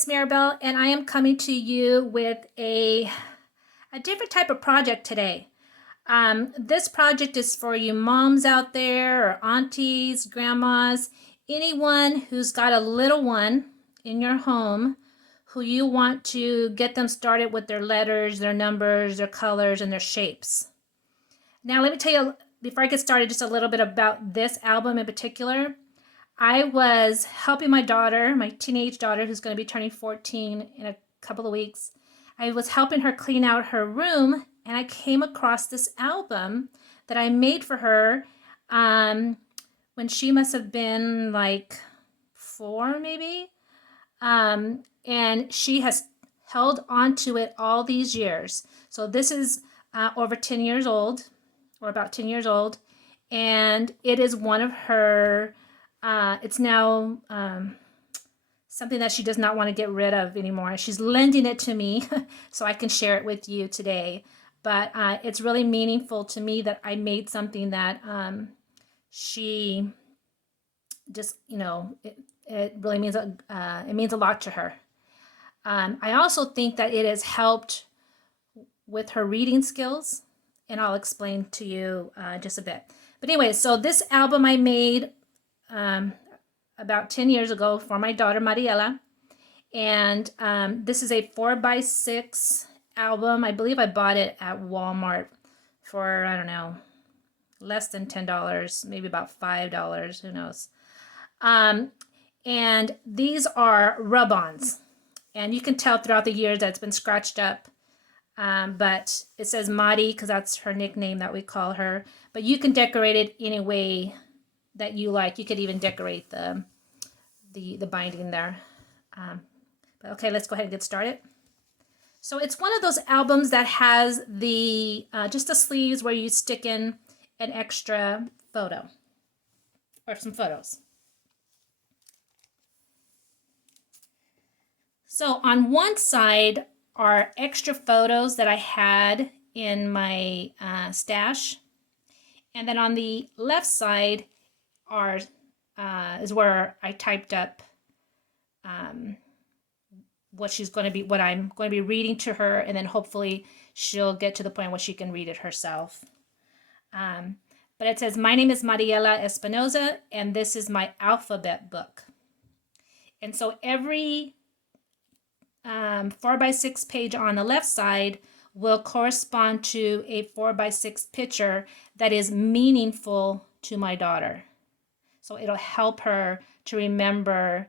it's Maribelle, and I am coming to you with a different type of project today. This project is for you moms out there, or aunties, grandmas, anyone who's got a little one in your home who you want to get them started with their letters, their numbers, their colors, and their shapes. Now, let me tell you, before I get started, just a little bit about this album in particular. I was helping my daughter, my teenage daughter, who's going to be turning 14 in a couple of weeks. I was helping her clean out her room, and I came across this album that I made for her when she must have been like 4, maybe. And she has held on to it all these years. So this is over 10 years old, or about 10 years old, and it is one of her it's now something that she does not want to get rid of anymore. She's lending it to me so I can share it with you today. But it's really meaningful to me that I made something that she just, it really means it means a lot to her. I also think that it has helped with her reading skills, and I'll explain to you just a bit. But anyway, so this album I made about 10 years ago for my daughter Mariela, and this is a 4x6 album. I believe I bought it at Walmart for, I don't know, less than $10, maybe about $5, who knows. And these are rub-ons, and you can tell throughout the years that it's been scratched up, but it says Mari because that's her nickname that we call her, but you can decorate it any way that you like. You could even decorate the binding there. But okay, let's go ahead and get started. So it's one of those albums that has the just the sleeves where you stick in an extra photo or some photos. So on one side are extra photos that I had in my stash, and then on the left side is where I typed up what I'm going to be reading to her, and then hopefully she'll get to the point where she can read it herself. But it says, "My name is Mariela Espinoza, and this is my alphabet book." And so every 4x6 page on the left side will correspond to a 4x6 picture that is meaningful to my daughter. So it'll help her to remember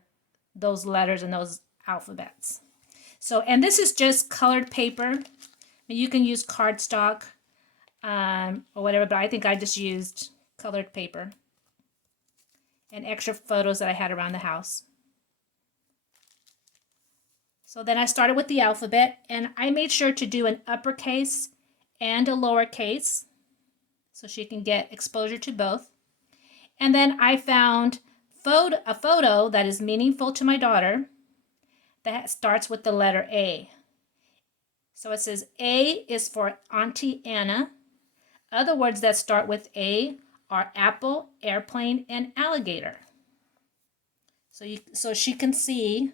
those letters and those alphabets. So, and this is just colored paper. You can use cardstock or whatever, but I think I just used colored paper and extra photos that I had around the house. So then I started with the alphabet, and I made sure to do an uppercase and a lowercase so she can get exposure to both. And then I found a photo that is meaningful to my daughter that starts with the letter A. So it says A is for Auntie Anna. Other words that start with A are apple, airplane, and alligator. So she can see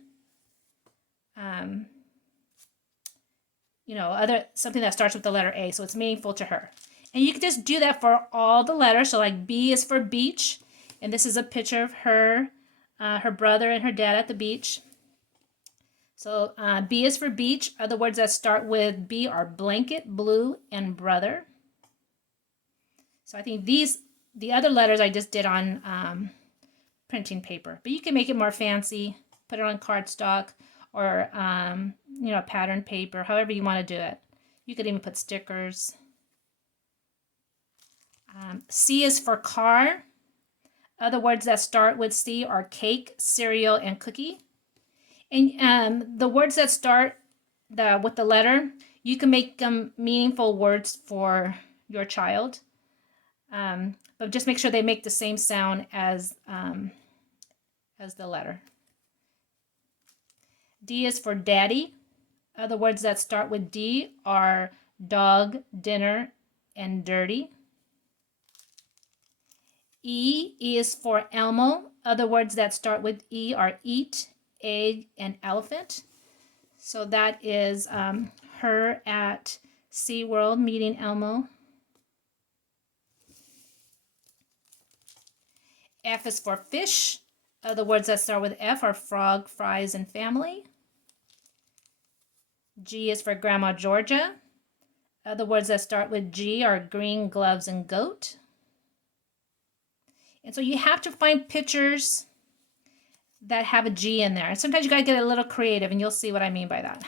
something that starts with the letter A, so it's meaningful to her. And you can just do that for all the letters. So like B is for beach, and this is a picture of her brother and her dad at the beach. So B is for beach. Other words that start with B are blanket, blue, and brother. So I think the other letters I just did on printing paper, but you can make it more fancy, put it on cardstock, or pattern paper, however you want to do it. You could even put stickers. C is for car. Other words that start with C are cake, cereal, and cookie. And the words that start with the letter, you can make them meaningful words for your child. But just make sure they make the same sound as the letter. D is for daddy. Other words that start with D are dog, dinner, and dirty. E is for Elmo. Other words that start with E are eat, egg, and elephant. So that is her at SeaWorld meeting Elmo. F is for fish. Other words that start with F are frog, fries, and family. G is for Grandma Georgia. Other words that start with G are green, gloves, and goat. And so you have to find pictures that have a G in there. Sometimes you got to get a little creative, and you'll see what I mean by that.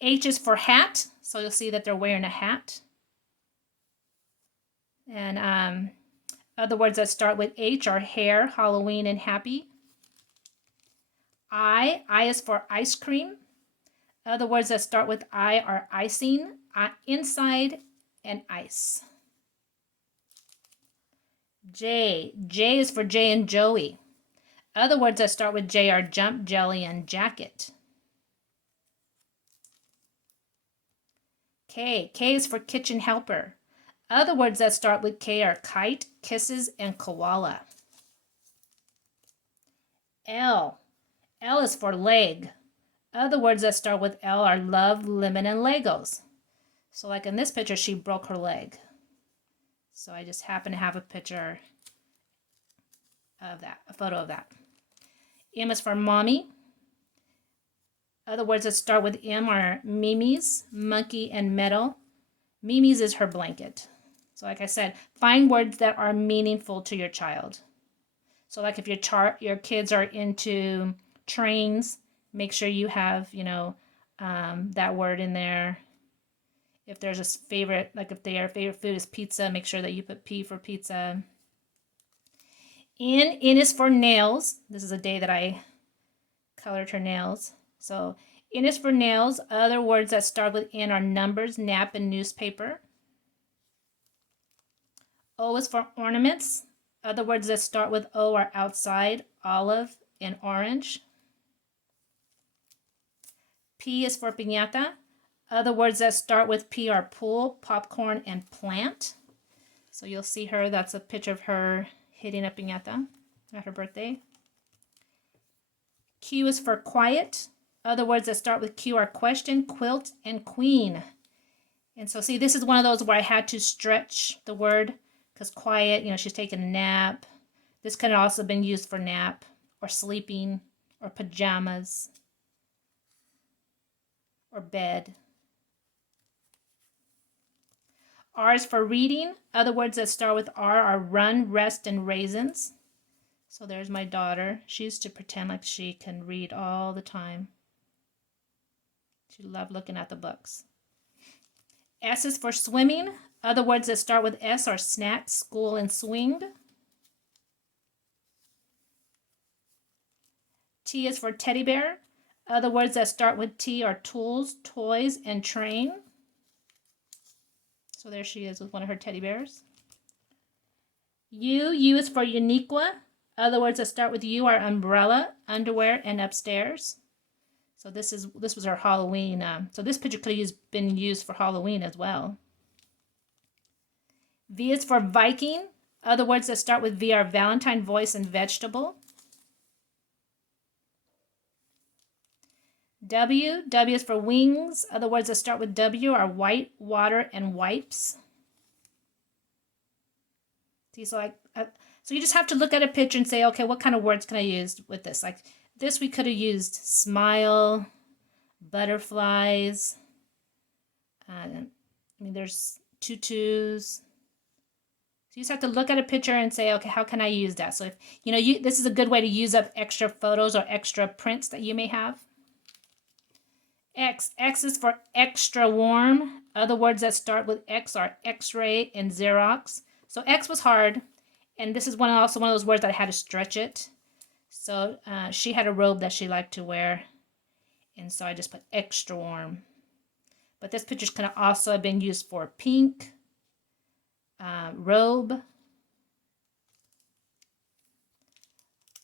H is for hat, so you'll see that they're wearing a hat. And other words that start with H are hair, Halloween, and happy. I is for ice cream. Other words that start with I are icing, inside, and ice. J is for Jay and Joey. Other words that start with J are jump, jelly, and jacket. K is for kitchen helper. Other words that start with K are kite, kisses, and koala. L is for leg. Other words that start with L are love, lemon, and Legos. So like in this picture, she broke her leg. So I just happen to have a picture of that, a photo of that. M is for mommy. Other words that start with M are Mimi's, monkey, and metal. Mimi's is her blanket. So like I said, find words that are meaningful to your child. So like if your kids are into trains, make sure you have, that word in there. If there's a favorite, like if their favorite food is pizza, make sure that you put P for pizza. N is for nails. This is a day that I colored her nails. So N is for nails. Other words that start with N are numbers, nap, and newspaper. O is for ornaments. Other words that start with O are outside, olive, and orange. P is for piñata. Other words that start with P are pool, popcorn, and plant. So you'll see her, that's a picture of her hitting a piñata at her birthday. Q is for quiet. Other words that start with Q are question, quilt, and queen. And so see, this is one of those where I had to stretch the word because quiet, she's taking a nap. This could have also been used for nap or sleeping or pajamas or bed. R is for reading. Other words that start with R are run, rest, and raisins. So there's my daughter. She used to pretend like she can read all the time. She loved looking at the books. S is for swimming. Other words that start with S are snack, school, and swing. T is for teddy bear. Other words that start with T are tools, toys, and train. So there she is with one of her teddy bears. U is for Uniqua. Other words that start with U are umbrella, underwear, and upstairs. So this was her Halloween. So this picture could have been used for Halloween as well. V is for Viking. Other words that start with V are Valentine, voice, and vegetable. W is for wings. Other words that start with W are white, water, and wipes. See, so you just have to look at a picture and say, okay, what kind of words can I use with this? Like this, we could have used smile, butterflies. There's tutus. So you just have to look at a picture and say, okay, how can I use that? So if this is a good way to use up extra photos or extra prints that you may have. X is for extra warm. Other words that start with X are X-ray and Xerox. So X was hard, and this is also one of those words that I had to stretch it. So she had a robe that she liked to wear, and so I just put extra warm. But this picture could also have been used for pink, robe,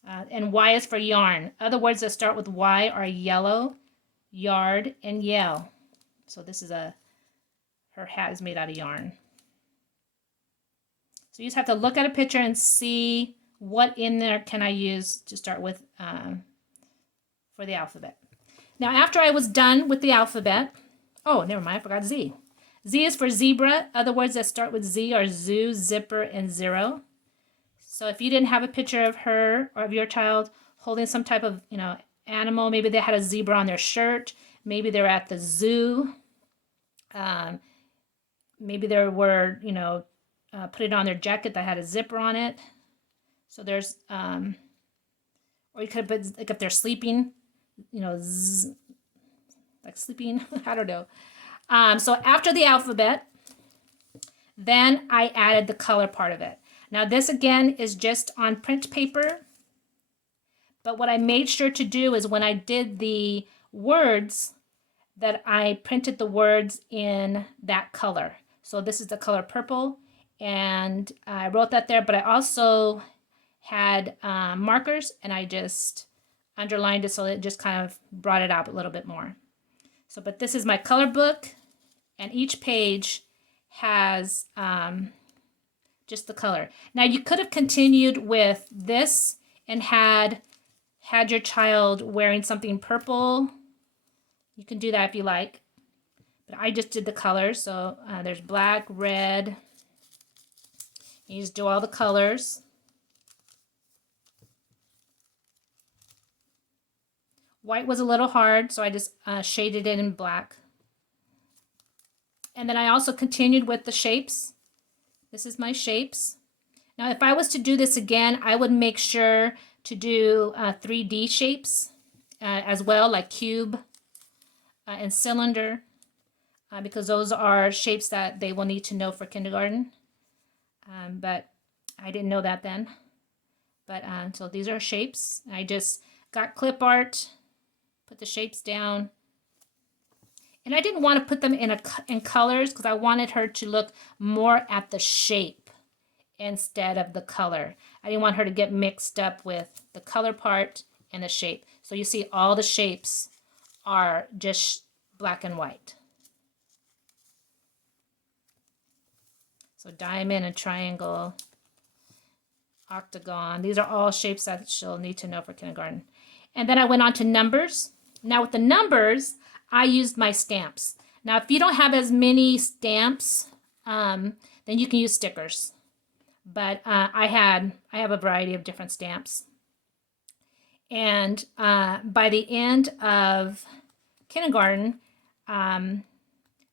and Y is for yarn. Other words that start with Y are yellow, yard, and yell. So this is her hat is made out of yarn. So you just have to look at a picture and see what in there can I use to start with for the alphabet. Now, after I was done with the alphabet, oh, never mind, I forgot Z. Z is for zebra. Other words that start with Z are zoo, zipper, and zero. So if you didn't have a picture of her or of your child holding some type of, animal, maybe they had a zebra on their shirt, maybe they're at the zoo, um, maybe they were, put it on their jacket that had a zipper on it. So there's, or you could put, like if they're sleeping, like sleeping, I don't know. So after the alphabet, then I added the color part of it. Now this again is just on print paper, but what I made sure to do is when I did the words, that I printed the words in that color. So this is the color purple, and I wrote that there, but I also had markers, and I just underlined it so it just kind of brought it out a little bit more. So, but this is my color book, and each page has just the color. Now you could have continued with this and had your child wearing something purple. You can do that if you like. But I just did the colors. So there's black, red. You just do all the colors. White was a little hard, so I just shaded it in black. And then I also continued with the shapes. This is my shapes. Now, if I was to do this again, I would make sure to do 3D shapes as well, like cube and cylinder, because those are shapes that they will need to know for kindergarten. But I didn't know that then. But so these are shapes. I just got clip art, put the shapes down. And I didn't want to put them in colors because I wanted her to look more at the shape instead of the color. I didn't want her to get mixed up with the color part and the shape. So you see all the shapes are just black and white. So diamond and triangle, octagon. These are all shapes that she'll need to know for kindergarten. And then I went on to numbers. Now with the numbers, I used my stamps. Now, if you don't have as many stamps, then you can use stickers. But I have a variety of different stamps. And by the end of kindergarten,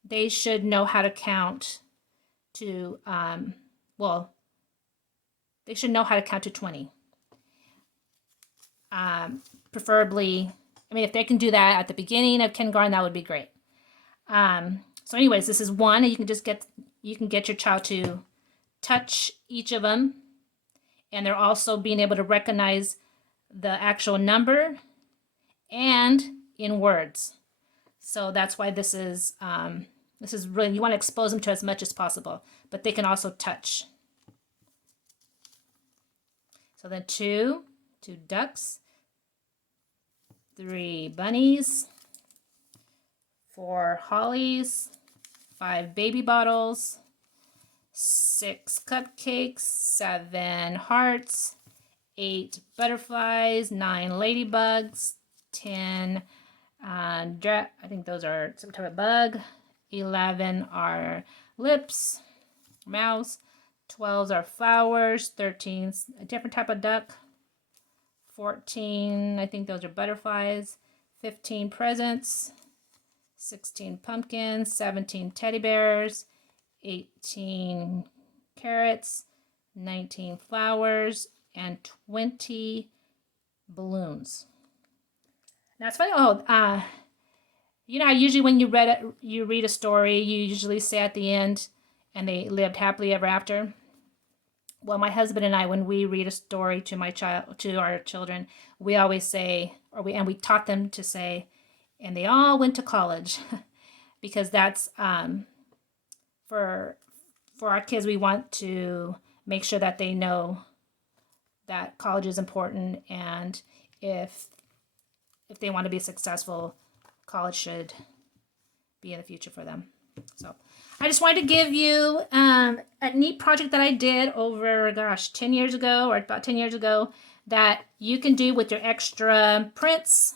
they should know how to count to, they should know how to count to 20. Preferably, I mean, if they can do that at the beginning of kindergarten, that would be great. So anyways, this is one, and you can get your child to touch each of them. And they're also being able to recognize the actual number and in words. So that's why this is really, you want to expose them to as much as possible, but they can also touch. So then two ducks, 3 bunnies, 4 hollies, 5 baby bottles, 6 cupcakes, 7 hearts, 8 butterflies, 9 ladybugs, 10 I think those are some type of bug, 11 are lips, mouse, 12 are flowers, 13 a different type of duck, 14, I think those are butterflies, 15 presents, 16 pumpkins, 17 teddy bears, 18 carrots, 19 flowers, and 20 balloons. Now it's funny. You know how usually when you read a story, you usually say at the end, and they lived happily ever after. Well, my husband and I, when we read a story to our children, we always say, we taught them to say, and they all went to college, because that's for our kids. We want to make sure that they know that college is important, and if they want to be successful, college should be in the future for them. So I just wanted to give you a neat project that I did over, 10 years ago, or about 10 years ago, that you can do with your extra prints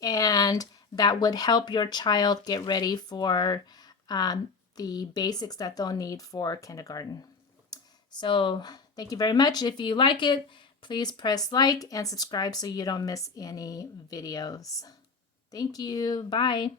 and that would help your child get ready for the basics that they'll need for kindergarten. So thank you very much. If you like it, please press like and subscribe so you don't miss any videos. Thank you. Bye.